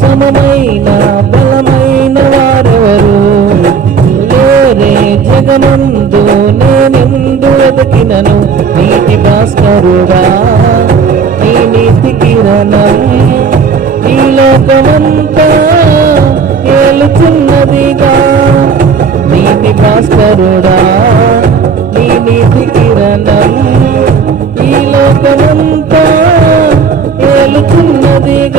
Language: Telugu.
సమమైన బలమైన వారెవరు లేరే జగమందు, నేనెందు వెతికినను నీతి భాస్కరుడా నీ నీతి కిరణం ఈ లోకమంతా ఏలుచున్నదిగా. నీతి భాస్కరుడా నీ నీతి కిరణం ఈ లోకమంతా ఏలుచున్నదిగా.